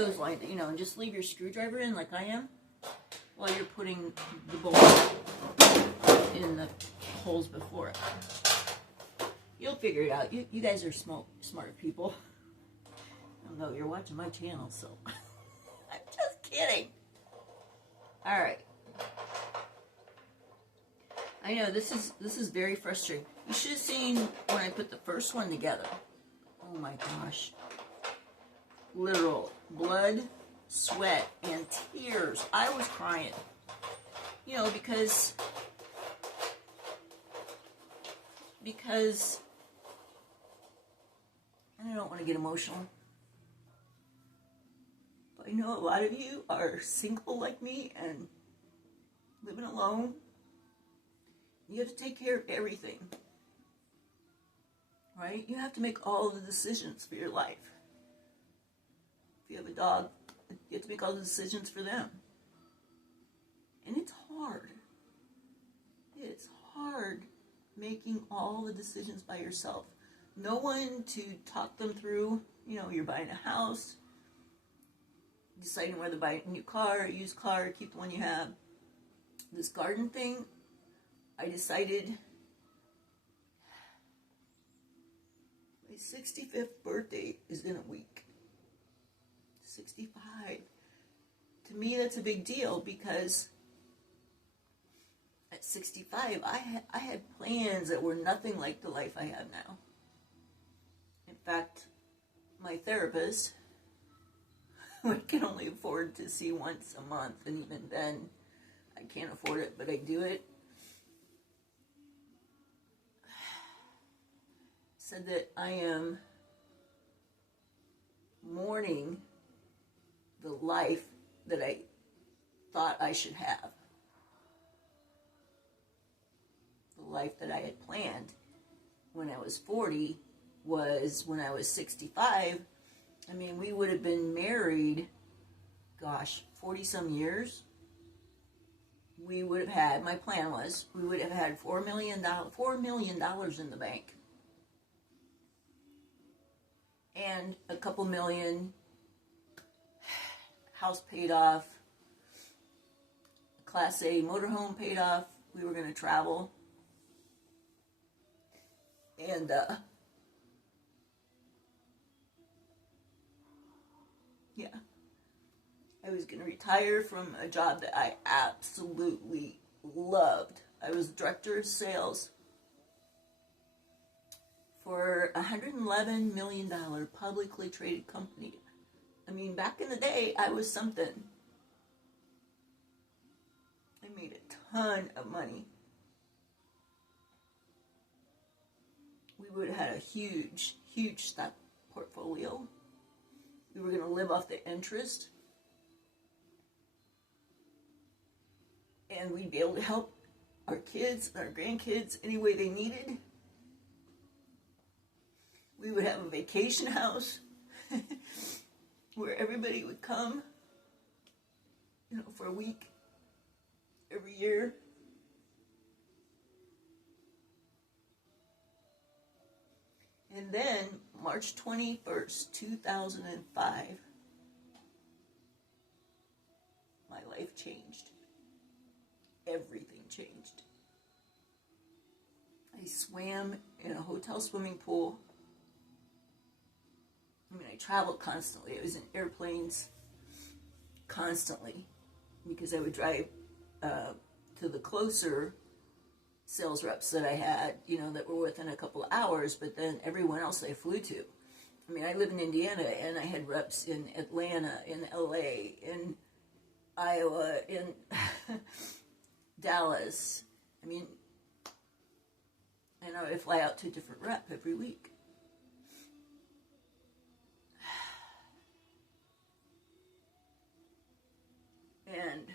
those lines, you know, and just leave your screwdriver in like I am while you're putting the bolt in the holes before it. You'll figure it out. You guys are smart people. I don't know, you're watching my channel, so I'm just kidding. All right. I know this is very frustrating. You should have seen when I put the first one together. Oh my gosh. Literal blood, sweat, and tears. I was crying. You know, because I don't want to get emotional. But I know a lot of you are single like me and living alone. You have to take care of everything. Right? You have to make all the decisions for your life. If you have a dog, you have to make all the decisions for them. And it's hard. It's hard making all the decisions by yourself. No one to talk them through. You know, you're buying a house, deciding whether to buy a new car, a used car, keep the one you have. This garden thing, I decided my 65th birthday is in a week. 65. To me, that's a big deal because at 65, I had plans that were nothing like the life I have now. In fact, my therapist, we can only afford to see once a month, and even then, I can't afford it, but I do it. Said that I am mourning the life that I thought I should have. The life that I had planned when I was 40 was when I was 65. I mean, we would have been married, gosh, 40 some years. We would have had, my plan was, we would have had $4 million in the bank. And a couple million, house paid off, Class A motorhome paid off. We were going to travel. And, yeah. I was going to retire from a job that I absolutely loved. I was director of sales for a $111 million publicly traded company. I mean, back in the day, I was something. I made a ton of money. We would have had a huge, huge stock portfolio. We were going to live off the interest. And we'd be able to help our kids and our grandkids any way they needed. We would have a vacation house where everybody would come, you know, for a week every year. And then March 21st, 2005, my life changed. Everything changed. I swam in a hotel swimming pool. I mean, I traveled constantly. I was in airplanes constantly because I would drive to the closer sales reps that I had, you know, that were within a couple of hours, but then everyone else I flew to. I mean, I live in Indiana, and I had reps in Atlanta, in LA, in Iowa, in Dallas. I mean, and I would fly out to a different rep every week. And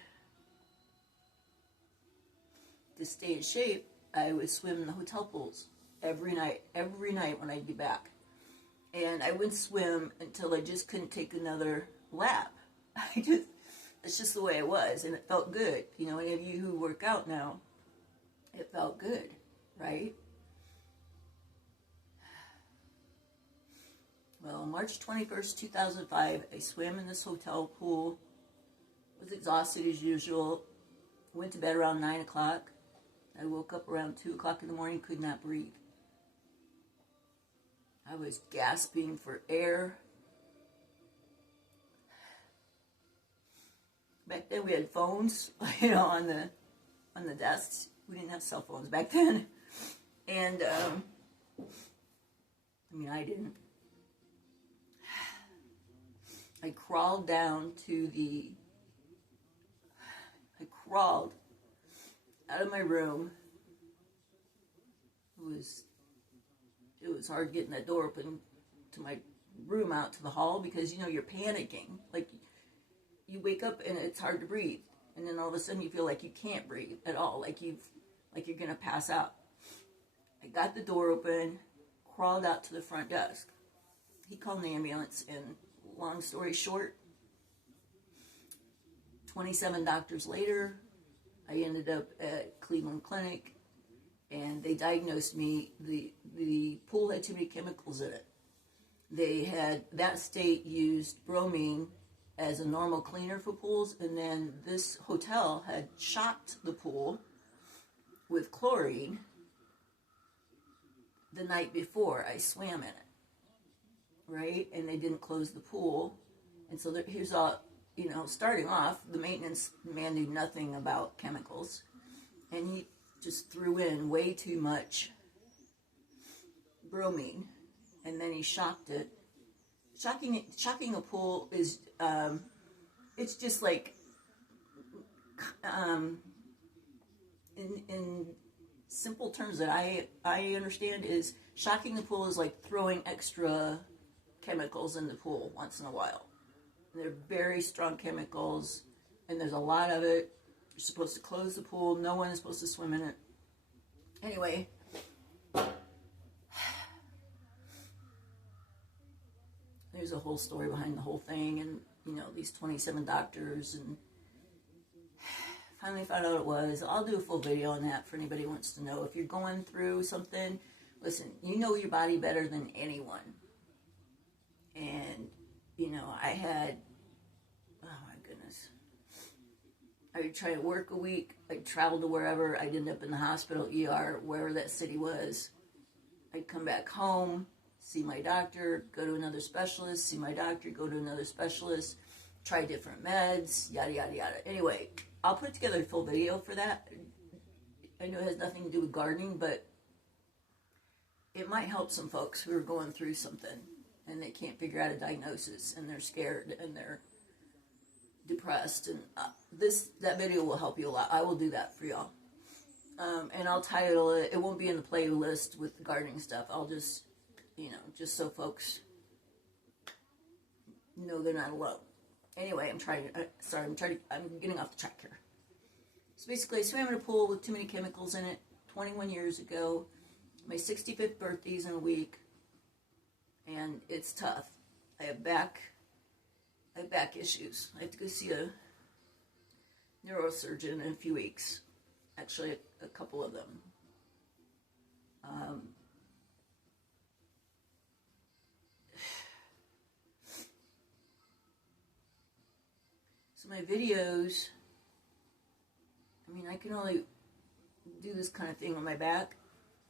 to stay in shape, I would swim in the hotel pools every night when I'd be back. And I wouldn't swim until I just couldn't take another lap. It's just the way it was, and it felt good. You know, any of you who work out now, it felt good, right? Well, March 21st, 2005, I swam in this hotel pool, was exhausted as usual, went to bed around 9 o'clock. I woke up around 2 o'clock in the morning, could not breathe. I was gasping for air. Back then we had phones, on the desks. We didn't have cell phones back then. And, I didn't. I crawled out of my room. It was hard getting that door open to my room out to the hall because, you're panicking. Like, you wake up and it's hard to breathe. And then all of a sudden you feel like you can't breathe at all. Like you're going to pass out. I got the door open, crawled out to the front desk. He called the ambulance, and long story short, 27 doctors later, I ended up at Cleveland Clinic, and they diagnosed me. The pool had too many chemicals in it. That state used bromine as a normal cleaner for pools, and then this hotel had shocked the pool with chlorine the night before I swam in it, right? And they didn't close the pool, and so here's all, starting off, the maintenance man knew nothing about chemicals, and he just threw in way too much bromine, and then he shocked it. Shocking a pool is, it's just like, in simple terms that I understand, is shocking the pool is like throwing extra chemicals in the pool once in a while. And they're very strong chemicals, and there's a lot of it. You're supposed to close the pool. No one is supposed to swim in it. Anyway, there's a whole story behind the whole thing, and these 27 doctors, and finally found out it was. I'll do a full video on that for anybody who wants to know. If you're going through something, listen, you know your body better than anyone. And, I had, oh my goodness, I would try to work a week. I'd travel to wherever. I'd end up in the hospital, ER, wherever that city was. I'd come back home, see my doctor, go to another specialist, see my doctor, go to another specialist, try different meds, yada, yada, yada. Anyway, I'll put together a full video for that. I know it has nothing to do with gardening, but it might help some folks who are going through something and they can't figure out a diagnosis, and they're scared and they're depressed. And that video will help you a lot. I will do that for y'all. And I'll title it. It won't be in the playlist with the gardening stuff. I'll just, just so folks know they're not alone. Anyway, I'm getting off the track here. So basically, I swam in a pool with too many chemicals in it 21 years ago. My 65th birthday's in a week, and it's tough. I have back issues. I have to go see a neurosurgeon in a few weeks. Actually, a couple of them. So my videos, I can only do this kind of thing on my back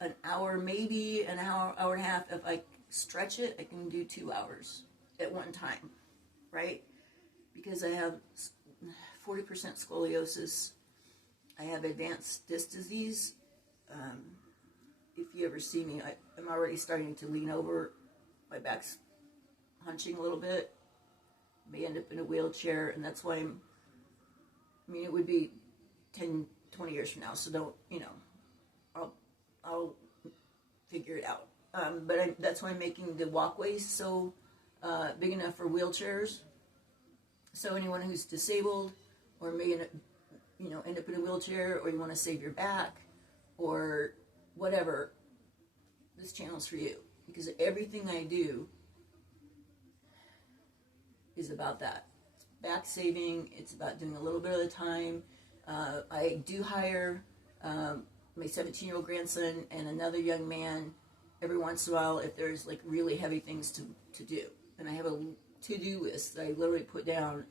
an hour, maybe an hour, hour and a half. If I stretch it, I can do 2 hours at one time, right? Because I have 40% scoliosis. I have advanced disc disease. If you ever see me, I'm already starting to lean over. My back's hunching a little bit. May end up in a wheelchair, and that's why it would be 10, 20 years from now, so don't, I'll figure it out. But that's why I'm making the walkways so big enough for wheelchairs. So anyone who's disabled or may end up in a wheelchair, or you want to save your back or whatever, this channel's for you. Because everything I do is about that. It's back saving. It's about doing a little bit at a time. I do hire my 17-year-old grandson and another young man every once in a while if there's like really heavy things to do. And I have a to-do list that I literally put down,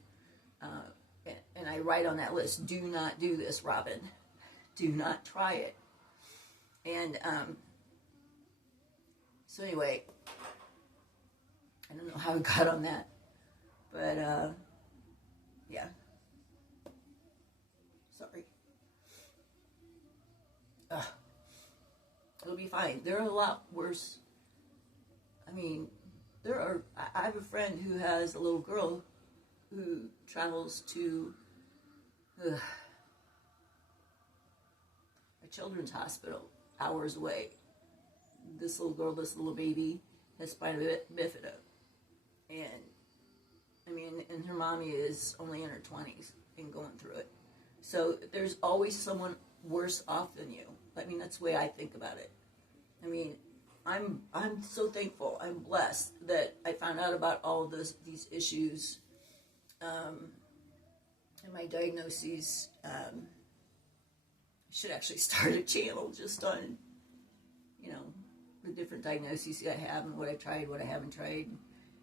and I write on that list, do not do this, Robin. Do not try it. And so anyway, I don't know how I got on that, but yeah. Sorry. It'll be fine. There are a lot worse. I mean, I have a friend who has a little girl who travels to a children's hospital hours away. This little baby has spina bifida. And, I mean, and her mommy is only in her 20s and going through it. So there's always someone worse off than you. I mean, that's the way I think about it. I mean, I'm so thankful. I'm blessed that I found out about all of these issues and my diagnoses. I should actually start a channel just on, the different diagnoses I have and what I tried, what I haven't tried.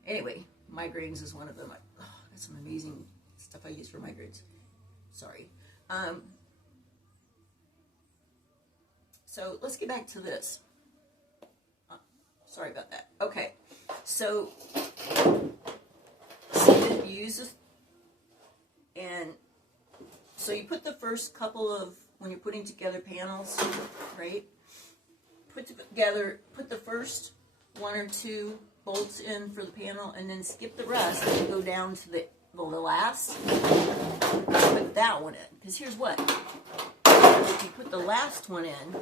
Anyway, migraines is one of them. I got some amazing stuff I use for migraines. Sorry. So let's get back to this. Sorry about that. Okay, so you use this, and so you put the first couple of, when you're putting together panels, right? Put the first 1 or 2 bolts in for the panel, and then skip the rest and go down to the last. Put that one in, because here's what. If you put the last one in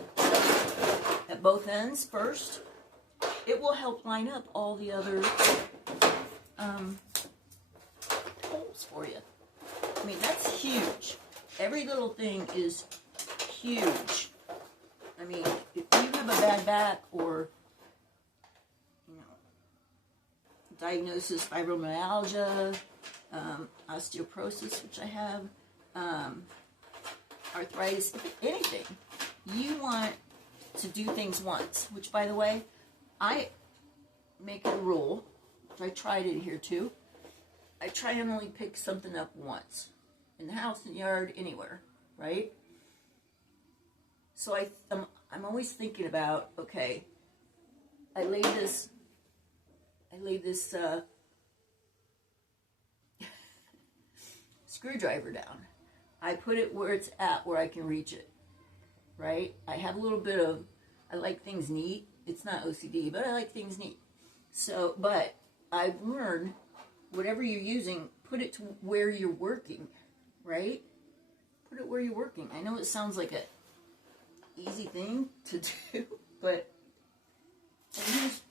at both ends first, it will help line up all the other holes for you. I mean, that's huge. Every little thing is huge. I mean, if you have a bad back or, diagnosis fibromyalgia, osteoporosis, which I have, arthritis, anything, you want to do things once, which, by the way, I make a rule, which I tried it here too. I try and only pick something up once, in the house, in the yard, anywhere, right? So I'm always thinking about, okay, I laid this screwdriver down. I put it where it's at, where I can reach it, right? I have a little bit of, I like things neat. It's not OCD, but I like things neat. So, but I've learned, whatever you're using, put it to where you're working, right? Put it where you're working. I know it sounds like a easy thing to do, but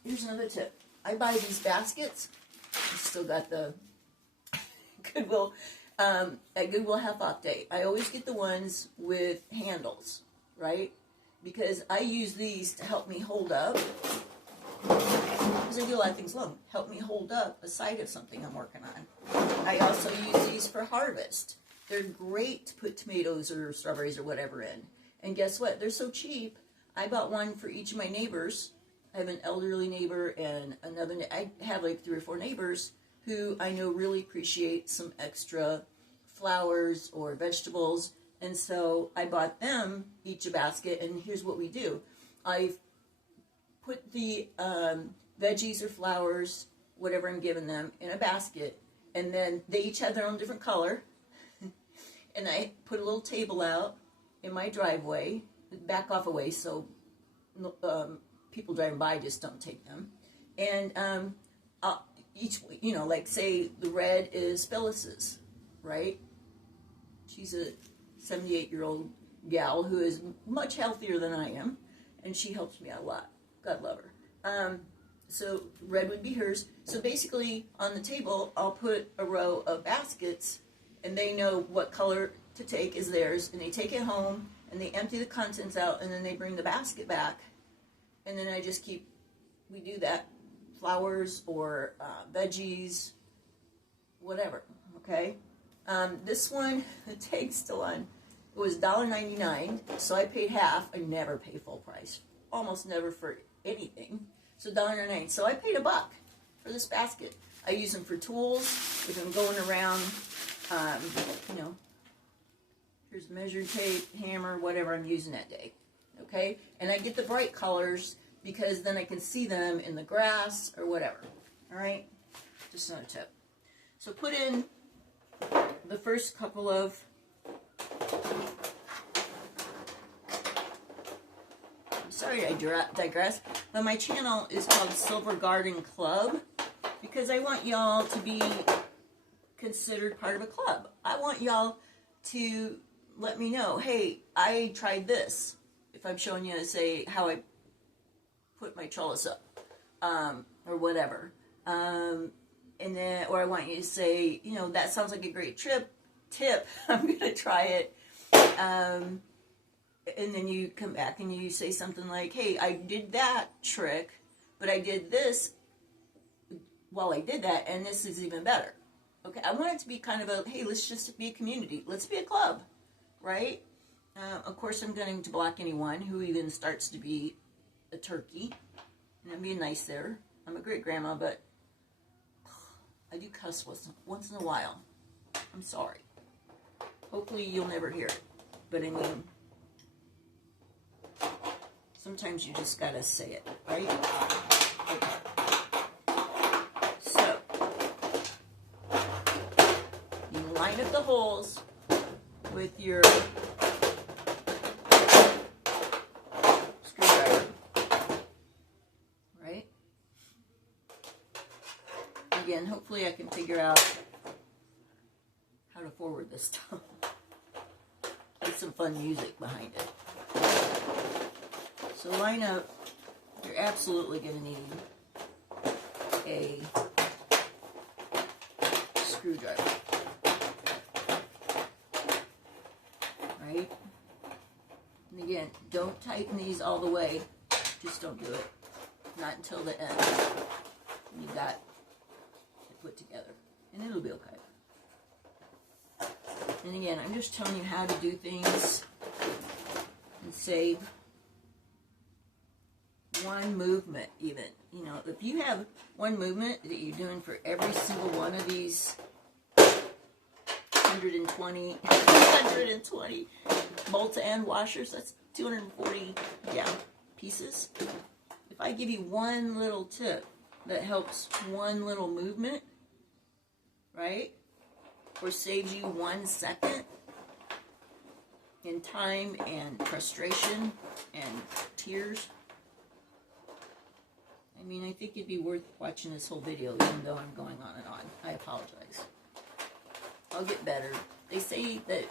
here's another tip. I buy these baskets. I still got the Goodwill, at Goodwill Half Off Day. I always get the ones with handles, right? Because I use these to help me hold up, because I do a lot of things alone, help me hold up a side of something I'm working on. I also use these for harvest. They're great to put tomatoes or strawberries or whatever in. And guess what? They're so cheap. I bought one for each of my neighbors. I have an elderly neighbor and another, I have like 3 or 4 neighbors who I know really appreciate some extra flowers or vegetables. And so I bought them each a basket, and here's what we do. I put the veggies or flowers, whatever I'm giving them, in a basket, and then they each have their own different color. And I put a little table out in my driveway, back off away, so people driving by just don't take them. And each, like say the red is Phyllis's, right? She's a 78-year-old gal who is much healthier than I am, and she helps me out a lot. God love her. So red would be hers. So basically on the table, I'll put a row of baskets, and they know what color to take is theirs, and they take it home, and they empty the contents out, and then they bring the basket back, and then I just we do that, flowers or veggies, whatever, okay? This one, the tag's still on. It was $1.99, so I paid half. I never pay full price. Almost never for anything. So $1.09. So I paid $1 for this basket. I use them for tools if I'm going around, you know, here's measuring tape, hammer, whatever I'm using that day. Okay? And I get the bright colors because then I can see them in the grass or whatever. All right? Just another tip. So put in the first couple of sorry I digress, but my channel is called Silver Garden Club because I want y'all to be considered part of a club. I want y'all to let me know, hey, I tried this. If I'm showing you, say, how I put my trellis up, or whatever. And then, or I want you to say, you know, that sounds like a great tip. I'm going to try it. And then you come back and you say something like, hey, I did that trick, but I did this while I did that, and this is even better. Okay, I want it to be kind of a, hey, let's just be a community. Let's be a club, right? Of course, I'm going to block anyone who even starts to be a turkey. And I'm being nice there. I'm a great grandma, but I do cuss once in a while. I'm sorry. Hopefully you'll never hear it. But I mean, sometimes you just gotta say it, right? Okay. So, you line up the holes with your screwdriver, right? Again, hopefully I can figure out how to forward this stuff. Get some fun music behind it. So line up, you're absolutely going to need a screwdriver, right? And again, don't tighten these all the way, just don't do it. Not until the end, when you got it put together, and it'll be okay. And again, I'm just telling you how to do things and save one movement even. You know, if you have one movement that you're doing for every single one of these 120 multi-end washers, that's 240 pieces. If I give you one little tip that helps one little movement, right, or saves you 1 second in time and frustration and tears, I mean, I think it'd be worth watching this whole video, even though I'm going on and on. I apologize. I'll get better. They say that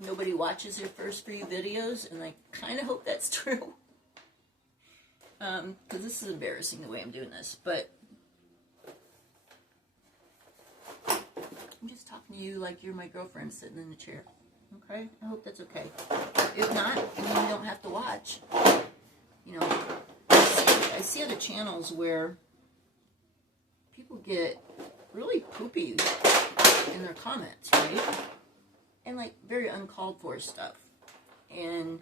nobody watches their first few videos, and I kind of hope that's true. Because this is embarrassing the way I'm doing this, but I'm just talking to you like you're my girlfriend sitting in the chair. Okay? I hope that's okay. If not, I mean, you don't have to watch. You know, I see other channels where people get really poopy in their comments, right? And like very uncalled for stuff. And,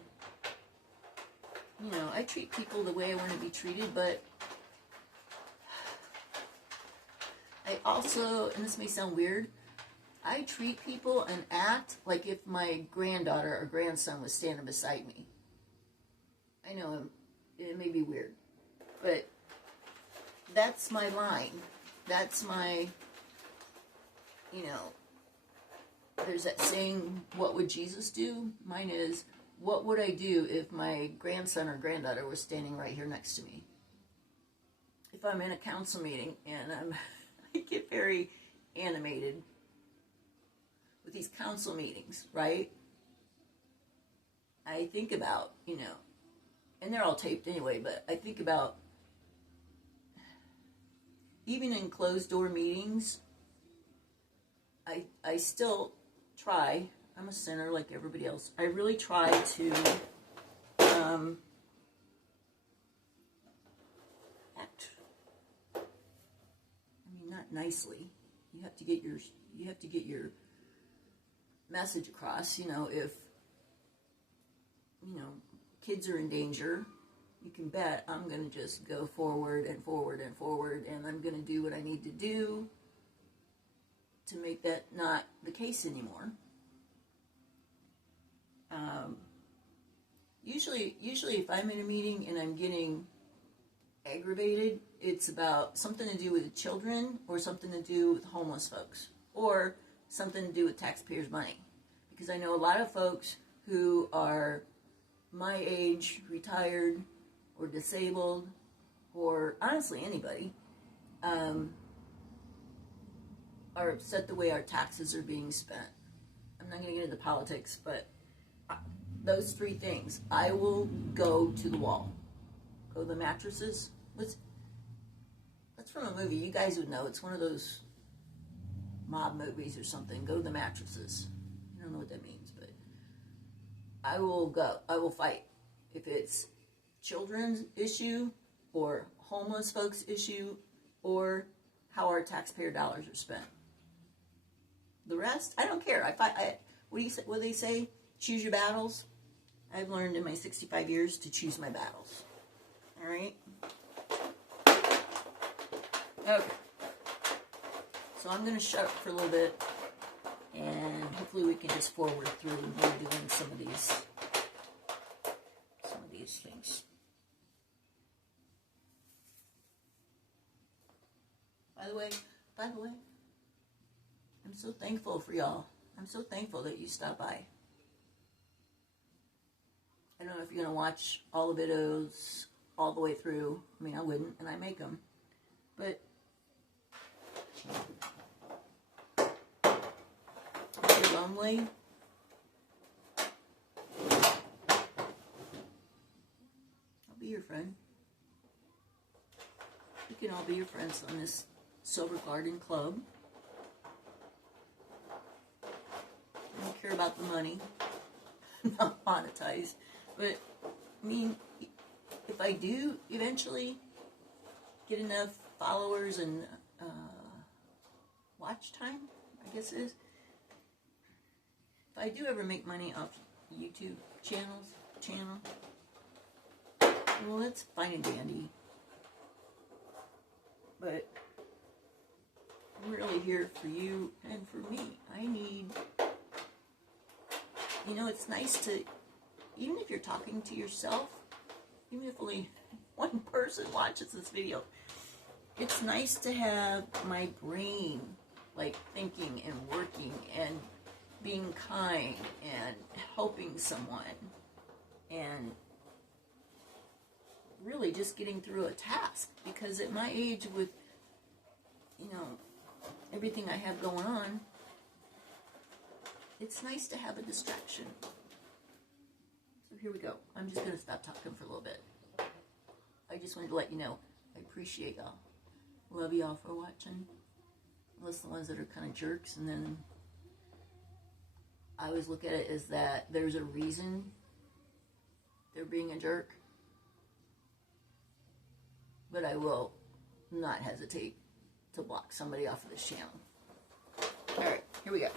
you know, I treat people the way I want to be treated, but I also, and this may sound weird, I treat people and act like if my granddaughter or grandson was standing beside me. I know it may be weird, but that's my line. That's my, you know, there's that saying, what would Jesus do? Mine is, what would I do if my grandson or granddaughter was standing right here next to me? If I'm in a council meeting and I get very animated with these council meetings, right? I think about, you know, and they're all taped anyway, but I think about, even in closed door meetings, I still try, I'm a sinner like everybody else, I really try to act, I mean, not nicely. You have to get your message across. You know, if, you know, kids are in danger, you can bet I'm going to just go forward and forward and forward, and I'm going to do what I need to do to make that not the case anymore. Usually if I'm in a meeting and I'm getting aggravated, it's about something to do with children or something to do with homeless folks or something to do with taxpayers' money. Because I know a lot of folks who are my age, retired, or disabled, or honestly anybody, are upset the way our taxes are being spent. I'm not going to get into politics, but those three things. I will go to the wall. Go to the mattresses. That's from a movie. You guys would know. It's one of those mob movies or something. Go to the mattresses. I don't know what that means, but I will go. I will fight. If it's children's issue or homeless folks issue or how our taxpayer dollars are spent. The rest, I don't care. What do they say? Choose your battles. I've learned in my 65 years to choose my battles. All right? Okay. So I'm going to shut up for a little bit, and hopefully we can just forward through and doing some of these things. By the way, I'm so thankful for y'all. I'm so thankful that you stopped by. I don't know if you're going to watch all the videos all the way through. I mean, I wouldn't, and I make them. But if you're lonely, I'll be your friend. We can all be your friends on this Sober Garden Club. I don't care about the money. I'm not monetized. But, I mean, if I do eventually get enough followers and watch time, I guess it is. If I do ever make money off YouTube channel, well, that's fine and dandy. But I'm really here for you and for me. I need, it's nice to, even if you're talking to yourself, even if only one person watches this video, it's nice to have my brain, like, thinking and working and being kind and helping someone and really just getting through a task. Because at my age, with, everything I have going on, it's nice to have a distraction. So here we go. I'm just going to stop talking for a little bit. I just wanted to let you know I appreciate y'all. Love y'all for watching. Unless the ones that are kind of jerks, and then I always look at it as that there's a reason they're being a jerk. But I will not hesitate to block somebody off of this channel. Alright, here we go.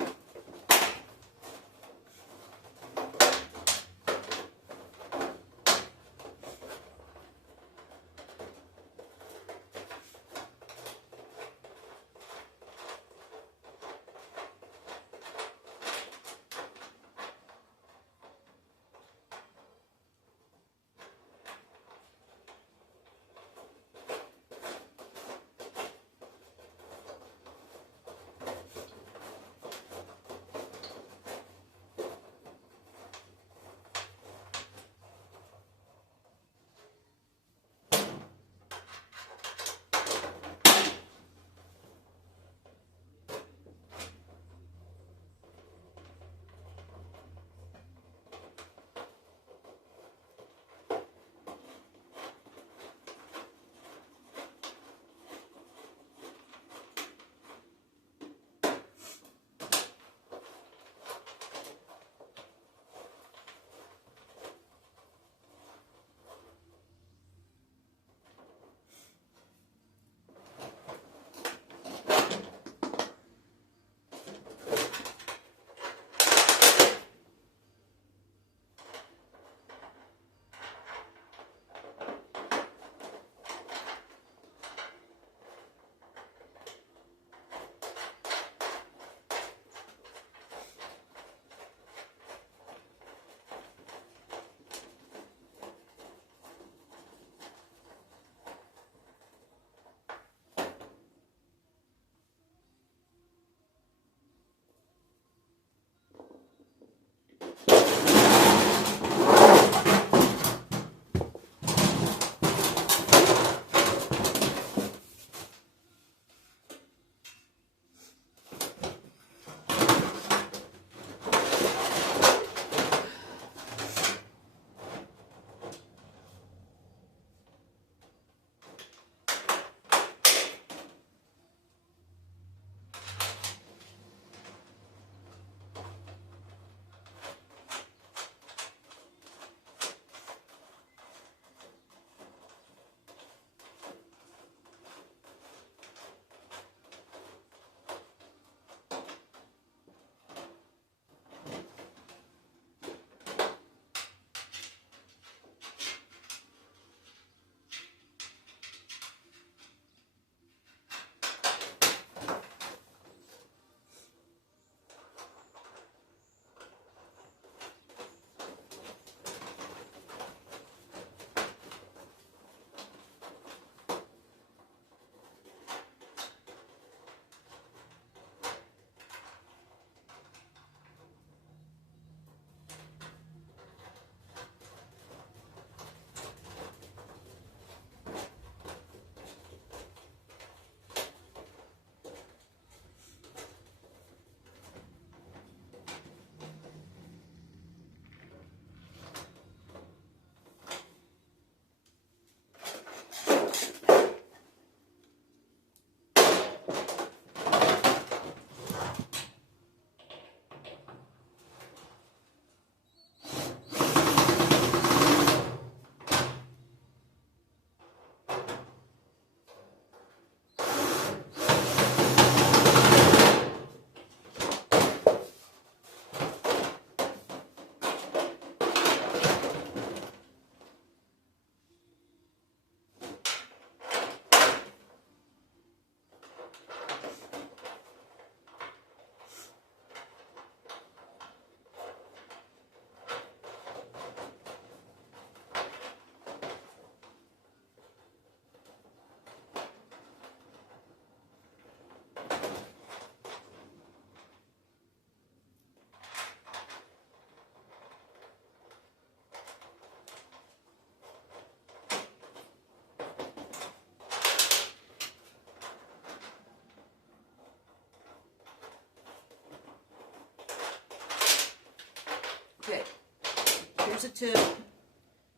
here's a tip.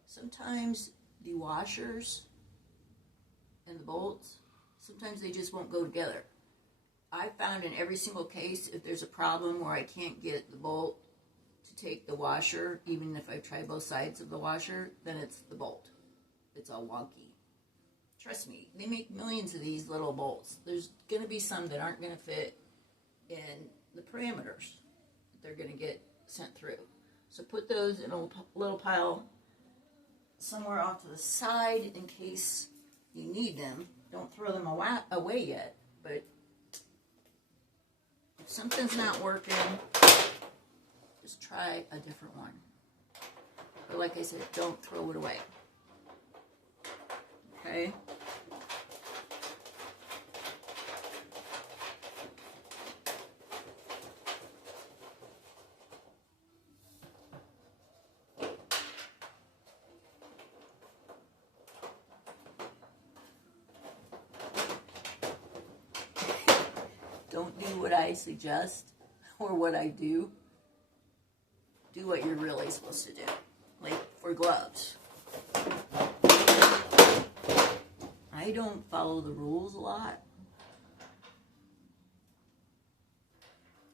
Sometimes the washers and the bolts, sometimes they just won't go together. I found in every single case, if there's a problem where I can't get the bolt to take the washer, even if I've tried both sides of the washer, then it's the bolt. It's all wonky. Trust me, they make millions of these little bolts. There's going to be some that aren't going to fit in the parameters that they're going to get sent through. So put those in a little pile somewhere off to the side in case you need them. Don't throw them away yet, but if something's not working, just try a different one. But like I said, don't throw it away. Okay? Don't do what I suggest or what I do. Do what you're really supposed to do. Like for gloves. I don't follow the rules a lot.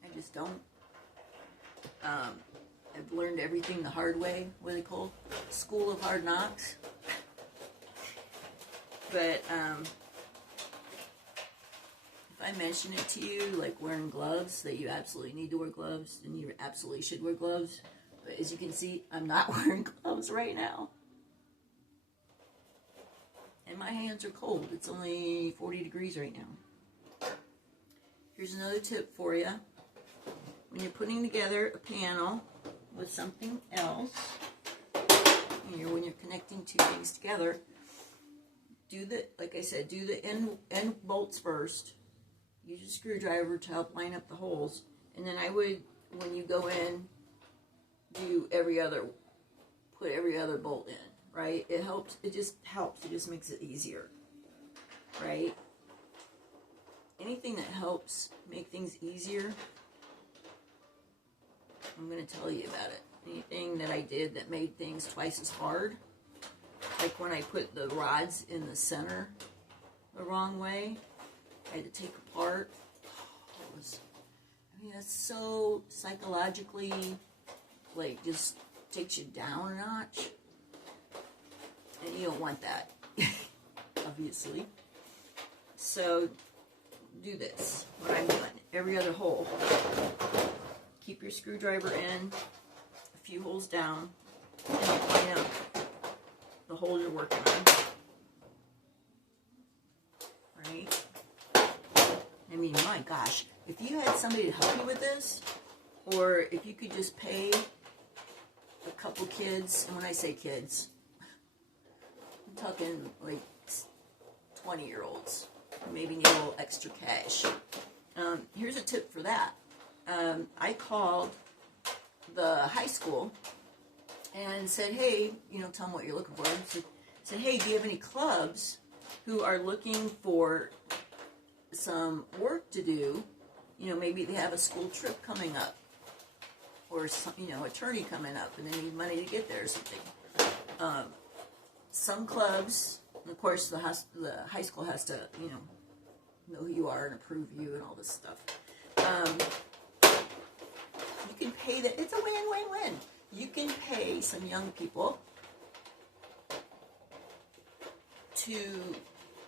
I just don't. I've learned everything the hard way. What are they called? School of Hard Knocks. But if I mention it to you, like wearing gloves, that you absolutely need to wear gloves, then you absolutely should wear gloves. But as you can see, I'm not wearing gloves right now. And my hands are cold. It's only 40 degrees right now. Here's another tip for you. When you're putting together a panel with something else, when you're connecting two things together, like I said, do the end bolts first. Use a screwdriver to help line up the holes. And then I would, when you go in, put every other bolt in. Right? It helps. It just helps. It just makes it easier. Right? Anything that helps make things easier, I'm going to tell you about it. Anything that I did that made things twice as hard, like when I put the rods in the center the wrong way, I had to take apart. That's so psychologically, like, just takes you down a notch. And you don't want that, obviously. So, do this, what I'm doing. Every other hole. Keep your screwdriver in, a few holes down, and you line up the hole you're working on. Right? I mean, my gosh, if you had somebody to help you with this, or if you could just pay a couple kids, and when I say kids, I'm talking like 20-year-olds, maybe need a little extra cash. Here's a tip for that. I called the high school and said, hey, tell them what you're looking for. And said, hey, do you have any clubs who are looking for some work to do? Maybe they have a school trip coming up, or some, a tourney coming up, and they need money to get there or something. Some clubs, and of course the high school has to, know who you are and approve you and all this stuff. You can pay that. It's a win-win-win. You can pay some young people to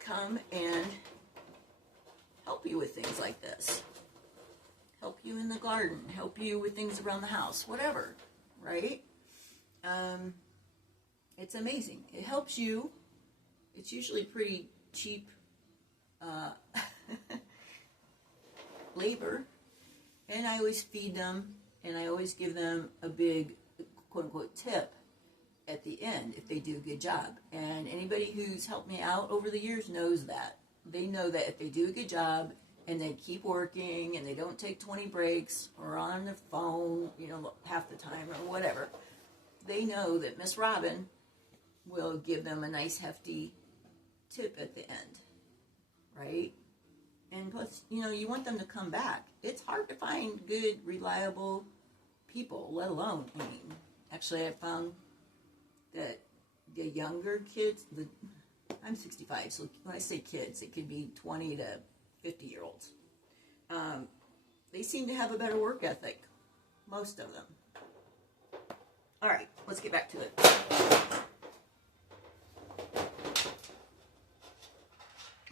come and help you with things like this. Help you in the garden. Help you with things around the house. Whatever. Right? It's amazing. It helps you. It's usually pretty cheap labor. And I always feed them, and I always give them a big, quote-unquote, tip at the end if they do a good job. And anybody who's helped me out over the years knows that. They know that if they do a good job and they keep working and they don't take 20 breaks or on their phone, half the time or whatever, they know that Miss Robin will give them a nice hefty tip at the end, right? And plus, you want them to come back. It's hard to find good, reliable people, let alone, Actually, I found that the younger kids, I'm 65, so when I say kids, it could be 20 to 50-year-olds. They seem to have a better work ethic, most of them. All right, let's get back to it.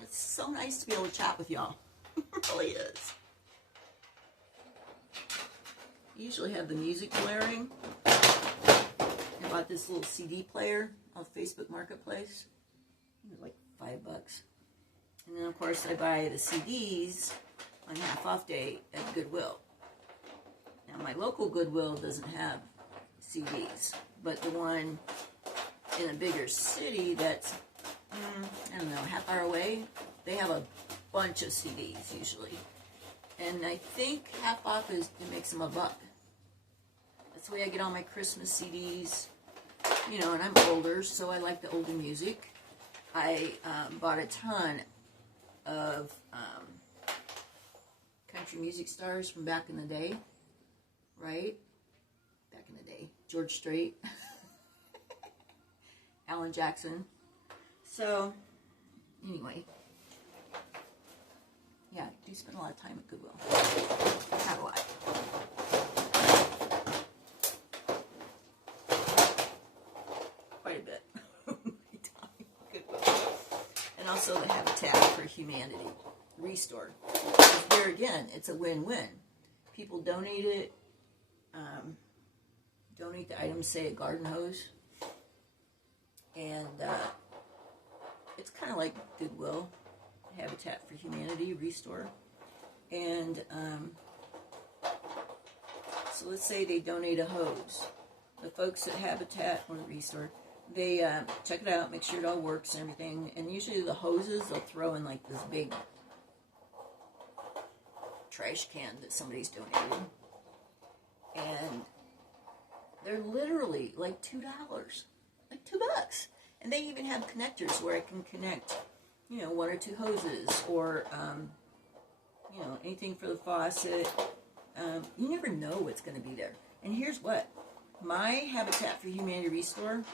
It's so nice to be able to chat with y'all. It really is. I usually have the music blaring. I bought this little CD player off Facebook Marketplace. It was like $5. And then, of course, I buy the CDs on half-off day at Goodwill. Now, my local Goodwill doesn't have CDs, but the one in a bigger city that's, I don't know, half hour away, they have a bunch of CDs usually. And I think half off it makes them $1. That's the way I get all my Christmas CDs. You know, and I'm older, so I like the older music. I bought a ton of country music stars from back in the day, right? Back in the day. George Strait, Alan Jackson. So, anyway. Yeah, I do spend a lot of time at Goodwill. Not a lot. Quite a bit. Goodwill. And also the Habitat for Humanity Restore. There again, it's a win-win. People donate it. Donate the items, say a garden hose. And it's kind of like Goodwill. Habitat for Humanity Restore. And so let's say they donate a hose. The folks at Habitat or Restore, they check it out, make sure it all works and everything. And usually the hoses they'll throw in like this big trash can that somebody's donated. And they're literally like $2. Like $2. And they even have connectors where I can connect, you know, 1 or 2 hoses or, you know, anything for the faucet. You never know what's going to be there. And here's what. My Habitat for Humanity Restore,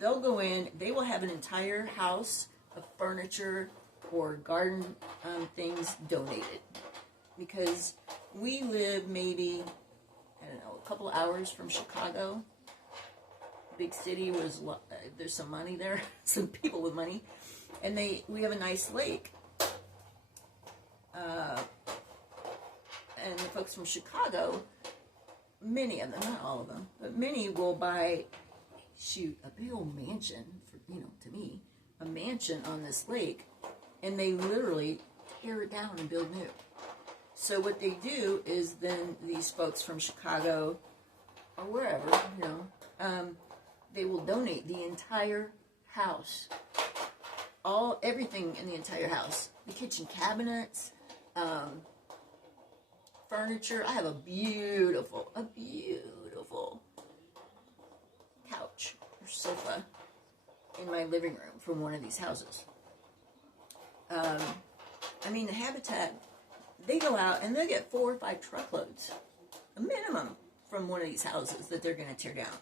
they'll go in, they will have an entire house of furniture or garden things donated. Because we live maybe, I don't know, a couple hours from Chicago. Big city was there's some money there, some people with money, and we have a nice lake. And the folks from Chicago, many of them, not all of them, but many will buy, a big old mansion for, you know, to me, a mansion on this lake, and they literally tear it down and build new. So what they do is then these folks from Chicago or wherever, you know, they will donate the entire house, everything in the entire house, the kitchen cabinets, furniture. I have a beautiful couch or sofa in my living room from one of these houses. I mean, the Habitat, they go out and they get 4 or 5 truckloads, a minimum, from one of these houses that they're going to tear down.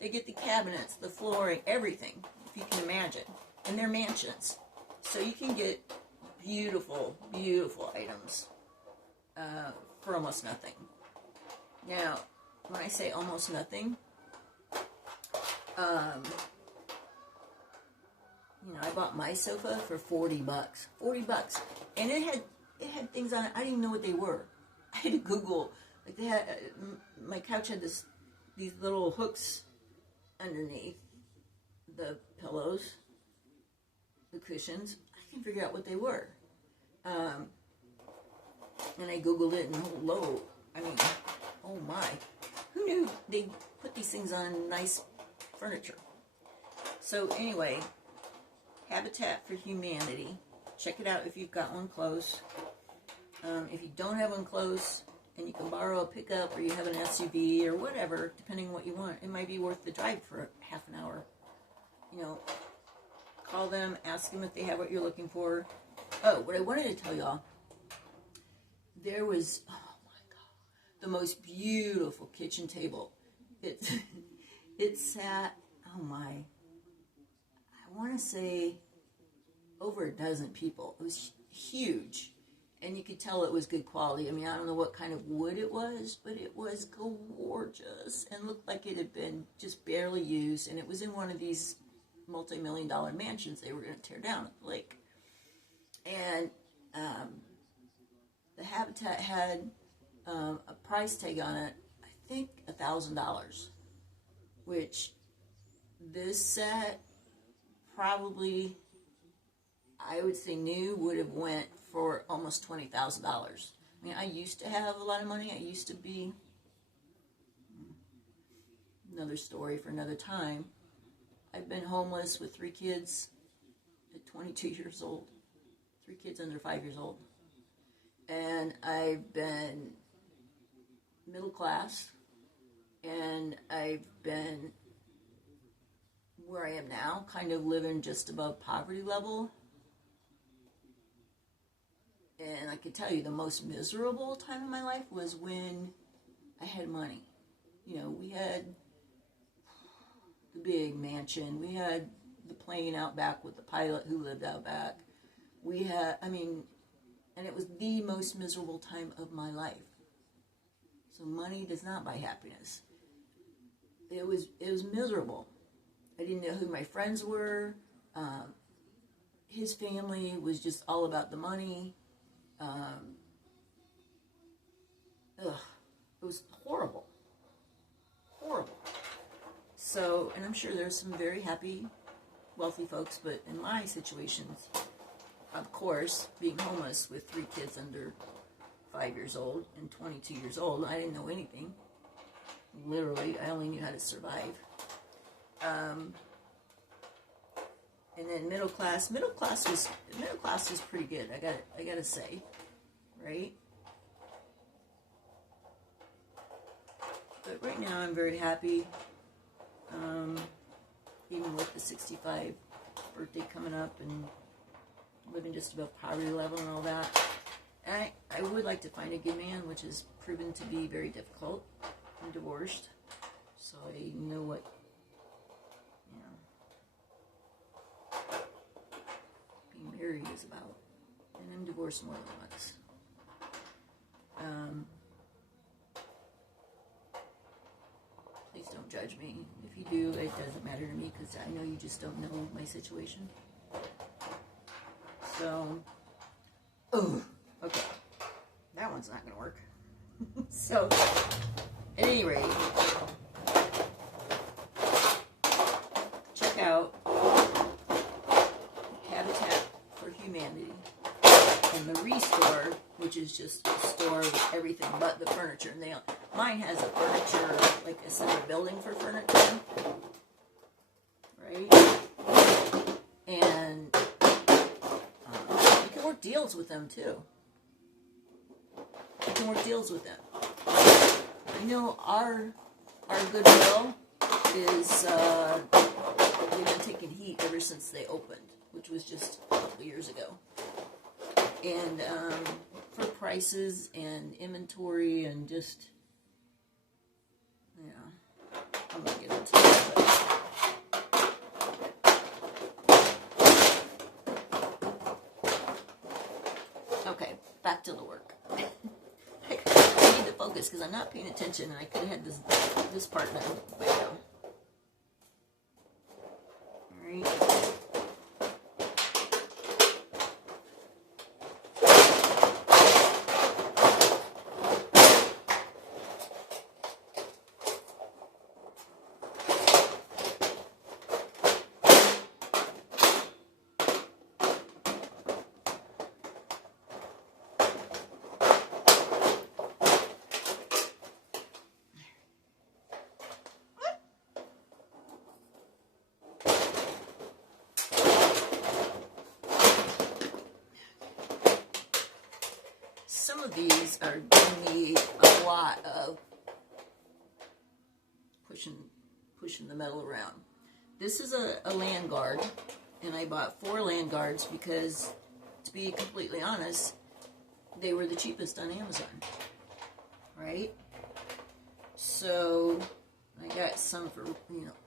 They get the cabinets, the flooring, everything, if you can imagine. And they're mansions. So you can get beautiful, beautiful items for almost nothing. Now, when I say almost nothing, you know, I bought my sofa for $40. $40. And it had things on it, I didn't even know what they were. I had to Google. Like they had, my couch had these little hooks underneath the pillows, the cushions. I couldn't figure out what they were. And I Googled it, and hello, I mean, oh my. Who knew they put these things on nice furniture? So anyway, Habitat for Humanity. Check it out if you've got one close. If you don't have one close, and you can borrow a pickup, or you have an SUV, or whatever, depending on what you want, it might be worth the drive for half an hour. You know, call them, ask them if they have what you're looking for. Oh, what I wanted to tell y'all, there was, oh my God, the most beautiful kitchen table. it it sat, oh my, I want to say over a dozen people. It was huge, and you could tell it was good quality. I mean, I don't know what kind of wood it was, but it was gorgeous and looked like it had been just barely used, and it was in one of these multi-million-dollar mansions they were going to tear down at the lake. And the Habitat had a price tag on it, I think $1,000, which this set probably, I would say new, would have went for almost $20,000. I mean, I used to have a lot of money. I used to be, another story for another time. I've been homeless with 3 kids at 22 years old. 3 kids under 5 years old. And I've been middle class, and I've been where I am now, kind of living just above poverty level. And I can tell you the most miserable time of my life was when I had money. You know, we had the big mansion. We had the plane out back with the pilot who lived out back. We had, I mean, and it was the most miserable time of my life. So money does not buy happiness. It was miserable. I didn't know who my friends were. His family was just all about the money. It was horrible. Horrible. So, and I'm sure there's some very happy, wealthy folks, but in my situations, of course, being homeless with 3 kids under 5 years old and 22 years old, I didn't know anything. Literally, I only knew how to survive. And then middle class was pretty good. I gotta say, right? But right now, I'm very happy. Even with the 65 birthday coming up and living just above poverty level and all that. And I would like to find a good man, which has proven to be very difficult. I'm divorced, so I know what, being married is about. And I'm divorced more than once. Please don't judge me. If you do, it doesn't matter to me, because I know you just don't know my situation. So, okay. That one's not going to work. So, at any rate, check out Habitat for Humanity and the Restore, which is just a store with everything but the furniture. And mine has a furniture, like a separate building for furniture, right? And you can work deals with them too. You can work deals with them. I know our Goodwill is they've been taking heat ever since they opened, which was just a couple years ago. And for prices and inventory and just, I'm not getting into that. Okay, back to the work. I need to focus because I'm not paying attention, and I could have had this part done by now. All right. Some of these are giving me a lot of pushing the metal around. This is a land guard, and I bought 4 land guards because, to be completely honest, they were the cheapest on Amazon, right? So, I got some for,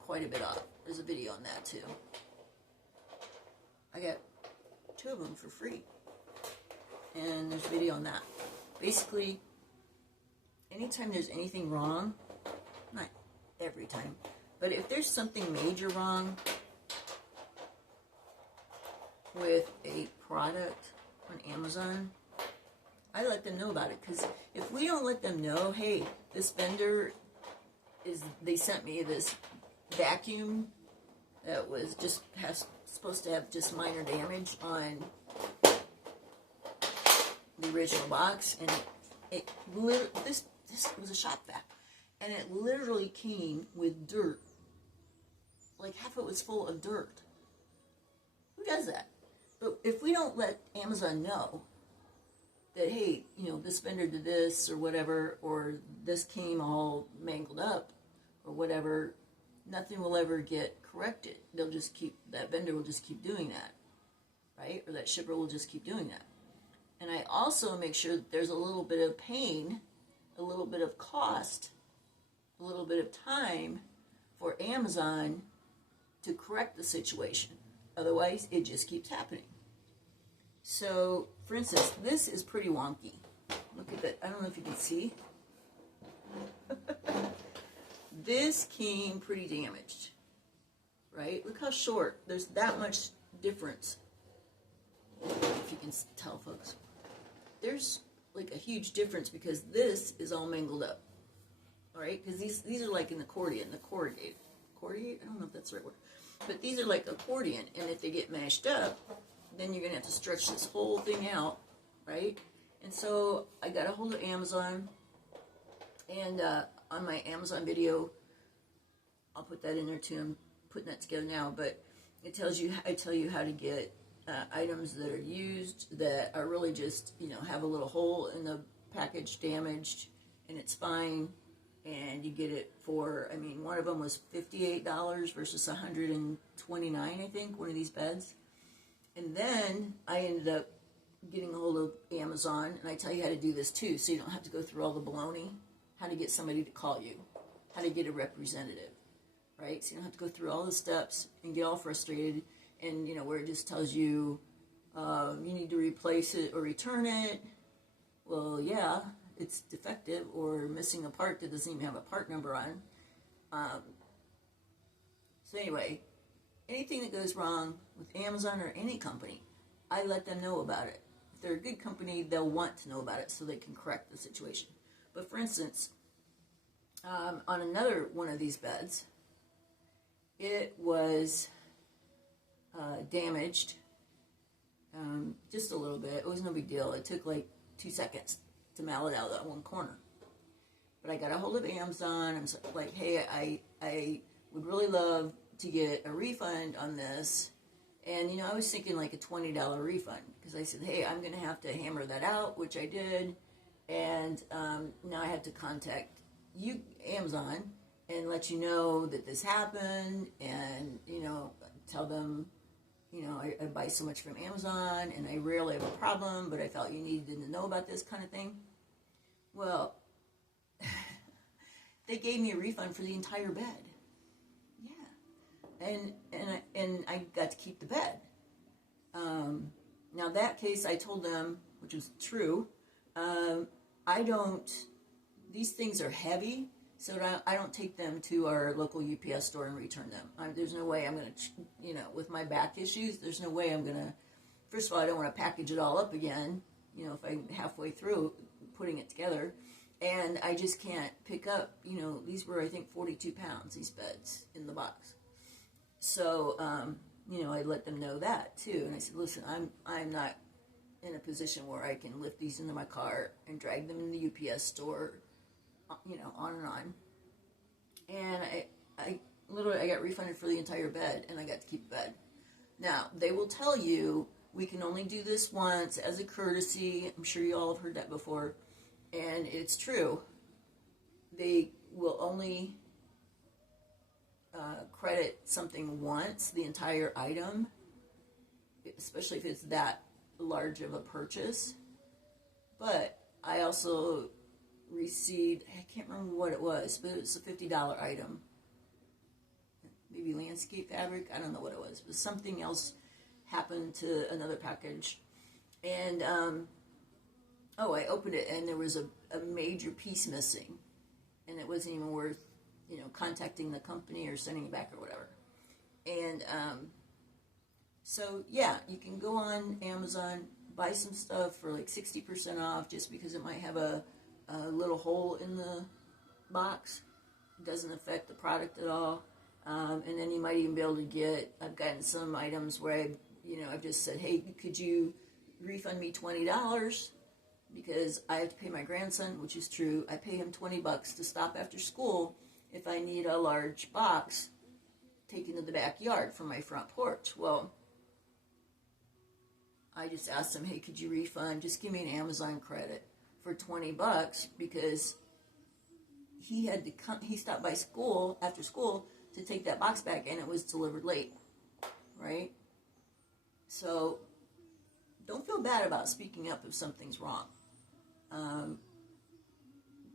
quite a bit off. There's a video on that too. I got 2 of them for free. And there's a video on that. Basically, anytime there's anything wrong, not every time, but if there's something major wrong with a product on Amazon, I let them know about it. Because if we don't let them know, hey, this vendor they sent me this vacuum that was supposed to have just minor damage on the original box, and this was a shop vac, and it literally came with dirt. Like half of it was full of dirt. Who does that? But if we don't let Amazon know that, hey, this vendor did this or whatever, or this came all mangled up or whatever, nothing will ever get corrected. That vendor will just keep doing that, right? Or that shipper will just keep doing that. And I also make sure that there's a little bit of pain, a little bit of cost, a little bit of time for Amazon to correct the situation. Otherwise, it just keeps happening. So, for instance, this is pretty wonky. Look at that. I don't know if you can see. This came pretty damaged, right? Look how short. There's that much difference. If you can tell, folks. There's like a huge difference because this is all mangled up. All right? Because these are like an accordion, the corrugated. Corrugate? I don't know if that's the right word. But these are like accordion, and if they get mashed up, then you're going to have to stretch this whole thing out, right? And so I got a hold of Amazon, and on my Amazon video, I'll put that in there too. I'm putting that together now, but I tell you how to get items that are used that are really just, have a little hole in the package damaged, and it's fine, and you get it for, one of them was $58 versus $129, I think, one of these beds. And then I ended up getting a hold of Amazon, and I tell you how to do this too, so you don't have to go through all the baloney, how to get somebody to call you, how to get a representative, right? So you don't have to go through all the steps and get all frustrated, and, where it just tells you, you need to replace it or return it. Well, yeah, it's defective or missing a part that doesn't even have a part number on. So anyway, anything that goes wrong with Amazon or any company, I let them know about it. If they're a good company, they'll want to know about it so they can correct the situation. But for instance, on another one of these beds, it was damaged just a little bit. It was no big deal. It took like 2 seconds to mail it out of that one corner. But I got a hold of Amazon. I'm like, hey, I would really love to get a refund on this. And, I was thinking like a $20 refund. Because I said, hey, I'm going to have to hammer that out, which I did. And now I have to contact you, Amazon, and let you know that this happened. And, tell them, I buy so much from Amazon, and I rarely have a problem, but I felt you needed to know about this kind of thing. Well, they gave me a refund for the entire bed. Yeah. And I got to keep the bed. Now that case, I told them, which was true, these things are heavy, so I don't take them to our local UPS store and return them. There's no way I'm going to, with my back issues, there's no way I'm going to, first of all, I don't want to package it all up again, if I'm halfway through putting it together. And I just can't pick up, these were, I think, 42 pounds, these beds in the box. So, I let them know that too. And I said, listen, I'm not in a position where I can lift these into my car and drag them in the UPS store, on and on. And I literally got refunded for the entire bed, and I got to keep the bed. Now, they will tell you, we can only do this once as a courtesy. I'm sure you all have heard that before. And it's true. They will only credit something once, the entire item, especially if it's that large of a purchase. But I also received, I can't remember what it was, but it was a $50 item. Maybe landscape fabric, I don't know what it was. But something else happened to another package. And, I opened it and there was a major piece missing. And it wasn't even worth, contacting the company or sending it back or whatever. And, so yeah, you can go on Amazon, buy some stuff for like 60% off just because it might have a little hole in the box. It doesn't affect the product at all. And then you might even be able to get, I've gotten some items where I've just said, hey, could you refund me $20 because I have to pay my grandson, which is true. I pay him $20 to stop after school if I need a large box taken to the backyard from my front porch. Well, I just asked him, hey, could you refund? Just give me an Amazon credit for $20 because he had to come. He stopped by school after school to take that box back, and it was delivered late, right? So don't feel bad about speaking up if something's wrong.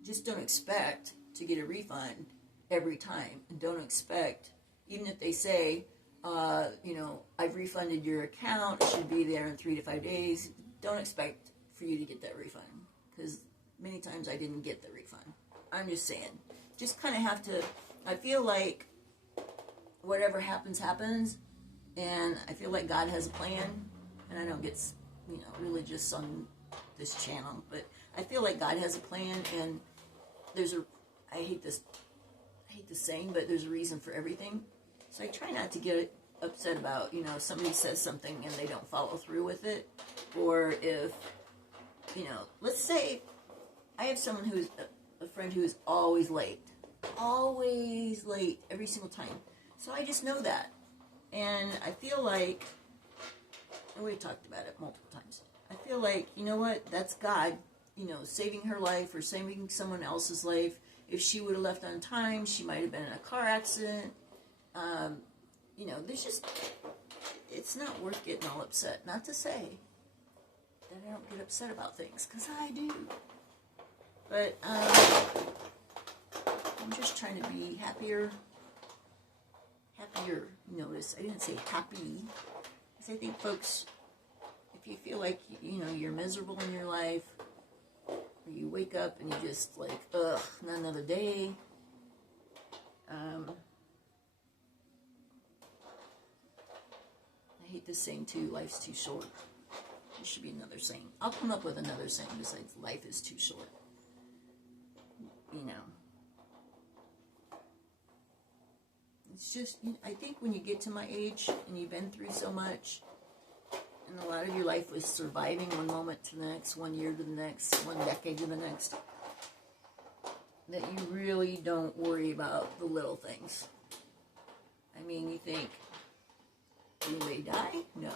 Just don't expect to get a refund every time, and don't expect, even if they say, I've refunded your account, it should be there in 3 to 5 days. Don't expect for you to get that refund, because many times I didn't get the refund. I'm just saying, just kind of have to, I feel like whatever happens, and I feel like God has a plan, and I don't get, religious on this channel, but I feel like God has a plan, and I hate this saying, but there's a reason for everything. So I try not to get upset about, if somebody says something and they don't follow through with it, or if, let's say I have someone who's a friend who is always late every single time. So I just know that. And I feel like, and we've talked about it multiple times, I feel like, you know what, that's God, saving her life or saving someone else's life. If she would have left on time, she might have been in a car accident. There's just, it's not worth getting all upset. Not to say that I don't get upset about things, because I do. But I'm just trying to be happier. Notice, I didn't say happy. Because I think, folks, if you feel like, you're miserable in your life, or you wake up and you just like, ugh, not another day. I hate this saying too, life's too short. There should be another saying. I'll come up with another saying besides life is too short. It's just, I think when you get to my age and you've been through so much, and a lot of your life was surviving one moment to the next, 1 year to the next, 1 decade to the next, that you really don't worry about the little things. I mean, you think, anybody die? No.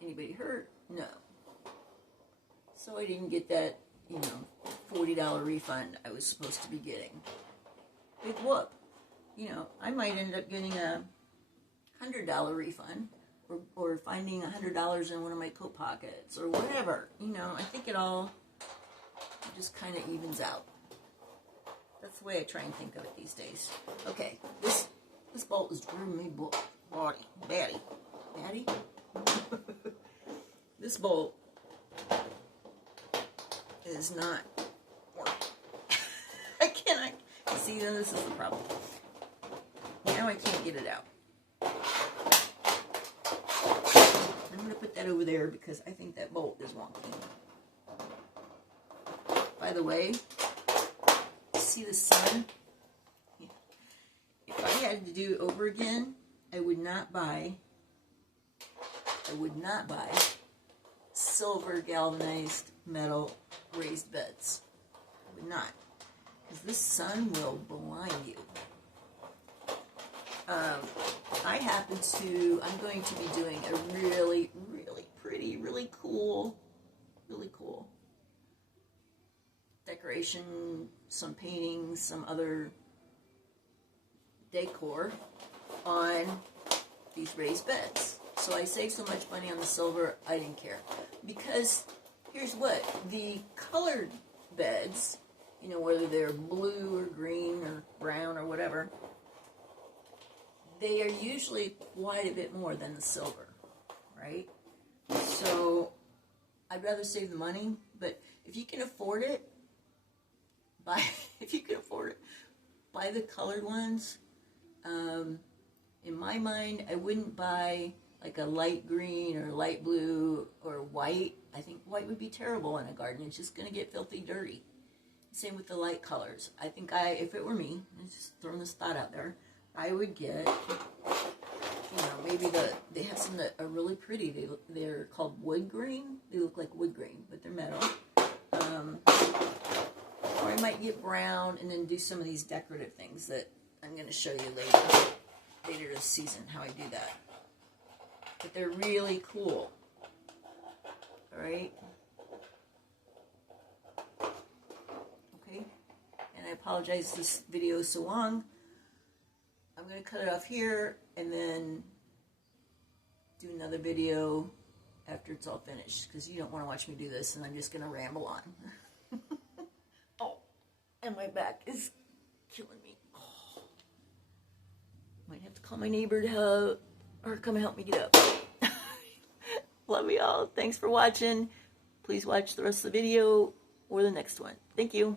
Anybody hurt? No. So I didn't get that, $40 refund I was supposed to be getting. Big whoop. I might end up getting a $100 refund, or finding $100 in one of my coat pockets, or whatever. I think it all just kind of evens out. That's the way I try and think of it these days. Okay, this bolt is driving me batty. This bolt is not working. I cannot see. This is the problem. Now I can't get it out. I'm going to put that over there because I think that bolt is wonky. By the way, see the sun? If I had to do it over again, I would not buy silver galvanized metal raised beds. I would not. Because this sun will blind you. I'm going to be doing a really, really pretty, really cool decoration, some paintings, some other decor on these raised beds. So I saved so much money on the silver, I didn't care. Because here's what, the colored beds you know, whether they're blue or green or brown or whatever, they are usually quite a bit more than the silver, right? So I'd rather save the money, but if you can afford it, buy the colored ones. In my mind, I wouldn't buy like a light green or light blue or white. I think white would be terrible in a garden. It's just going to get filthy dirty. Same with the light colors. I think if it were me, I'm just throwing this thought out there, I would get, you know, maybe they have some that are really pretty. They're called wood green. They look like wood green, but they're metal. Or I might get brown and then do some of these decorative things that I'm going to show you later this season, how I do that. But they're really cool. All right. Okay. And I apologize this video is so long. I'm going to cut it off here and then do another video after it's all finished, because you don't want to watch me do this and I'm just going to ramble on. Oh, and my back is killing me. Oh. Might have to call my neighbor to help, or come help me get up. Love you all. Thanks for watching. Please watch the rest of the video or the next one. Thank you.